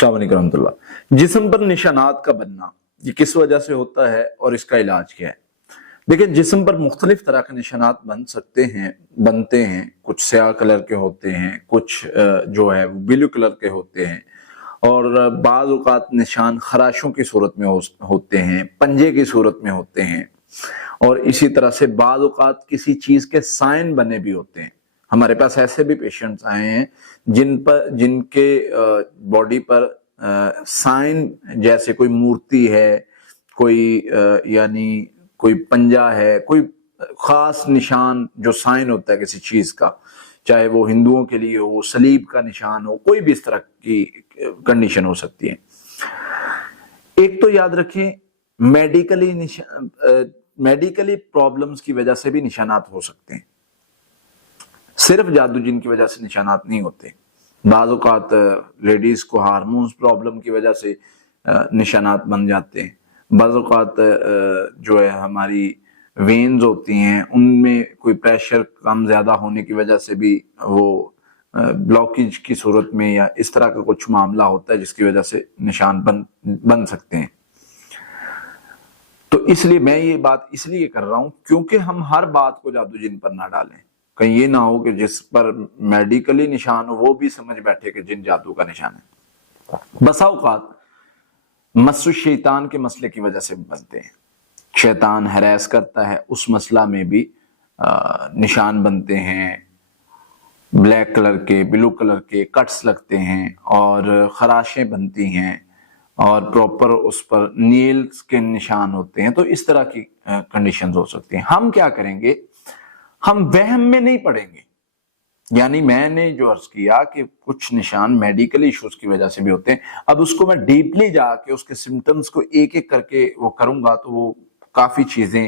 अस्सलाम वालेकुम रहमतुल्लाह। जिस्म पर निशानात का बनना ये किस वजह से होता है और इसका इलाज क्या है? देखिए, जिस्म पर मुख्तलिफ तरह के निशानात बनते हैं। कुछ स्याह कलर के होते हैं, कुछ जो है वो ब्लू कलर के होते हैं, और बाज़ औक़ात निशान खराशों की सूरत में होते हैं, पंजे की सूरत में होते हैं, और इसी तरह से बाज़ औक़ात किसी चीज़ के साइन बने भी होते हैं। हमारे पास ऐसे भी पेशेंट्स आए हैं जिनके बॉडी पर साइन जैसे कोई मूर्ति है, कोई यानी कोई पंजा है, कोई खास निशान जो साइन होता है किसी चीज का, चाहे वो हिंदुओं के लिए हो, सलीब का निशान हो, कोई भी इस तरह की कंडीशन हो सकती है। एक तो याद रखें, मेडिकली प्रॉब्लम्स की वजह से भी निशानात हो सकते हैं। सिर्फ जादू जिन की वजह से निशानात नहीं होते। बाज़ औक़ात लेडीज को हार्मोन्स प्रॉब्लम की वजह से निशानात बन जाते हैं। बाज़ औक़ात जो है हमारी वेन्स होती हैं, उनमें कोई प्रेशर कम ज़्यादा होने की वजह से भी वो ब्लॉकेज की सूरत में या इस तरह का कुछ मामला होता है जिसकी वजह से निशान बन सकते हैं। तो इसलिए मैं ये बात इसलिए कर रहा हूं क्योंकि हम हर बात को जादू जिन पर ना डालें। कहीं ये ना हो कि जिस पर मेडिकली निशान हो वो भी समझ बैठे कि जिन जादू का निशान है। बसा औक़ात मस्सु शैतान के मसले की वजह से बनते हैं। शैतान हरास करता है, उस मसला में भी निशान बनते हैं। ब्लैक कलर के, ब्लू कलर के कट्स लगते हैं और खराशें बनती हैं और प्रॉपर उस पर नील्स के निशान होते हैं। तो इस तरह की कंडीशंस हो सकती हैं। हम क्या करेंगे, हम वहम में नहीं पड़ेंगे। यानी मैंने जो अर्ज किया कि कुछ निशान मेडिकल इश्यूज की वजह से भी होते हैं। अब उसको मैं डीपली जाके उसके सिम्टम्स को एक एक करके वो करूंगा तो वो काफी चीजें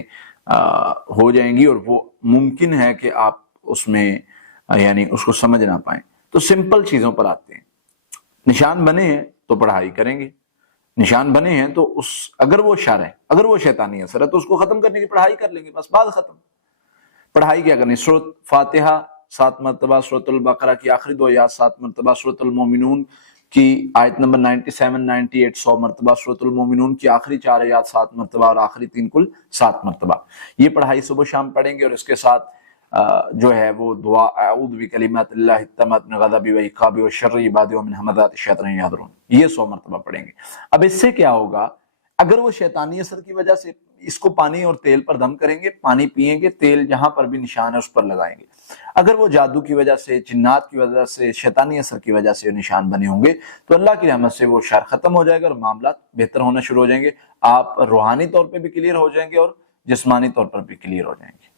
हो जाएंगी और वो मुमकिन है कि आप उसमें यानी उसको समझ ना पाए। तो सिंपल चीजों पर आते हैं। निशान बने हैं तो पढ़ाई करेंगे। निशान बने हैं तो अगर वो शर है, अगर वो शैतानी असर है तो उसको खत्म करने की पढ़ाई कर लेंगे, बस बात खत्म। पढ़ाई क्या करनी, सूरत फातिहा 7 मरतबा, सूरतुल बकरा की आखिरी 2 आयत 7 मरतबा, सूरतुल मोमिनून की आयत नंबर 97, 98, 100 मरतबा, सूरतुल मोमिनून की आखिरी 4 आयत 7 मरतबा और आखिरी 3 कुल 7 मरतबा। ये पढ़ाई सुबह शाम पढ़ेंगे और इसके साथ जो है वो दुआ अऊज़ु बिकलिमातिल्लाहि त्ताम्माति मिन गज़बि व इक़ाबि व शर्रि इबादिहि व मिन हमाज़ाति शैतानि यहज़ुरून, ये 100 मरतबा पढ़ेंगे। अब इससे क्या होगा, अगर वो शैतानी असर की वजह से इसको पानी और तेल पर दम करेंगे, पानी पिएंगे, तेल जहां पर भी निशान है उस पर लगाएंगे। अगर वो जादू की वजह से, जिन्नात की वजह से, शैतानी असर की वजह से निशान बने होंगे तो अल्लाह की रहमत से वो शर खत्म हो जाएगा और मामला बेहतर होना शुरू हो जाएंगे। आप रूहानी तौर पर भी क्लियर हो जाएंगे और जिस्मानी तौर पर भी क्लियर हो जाएंगे।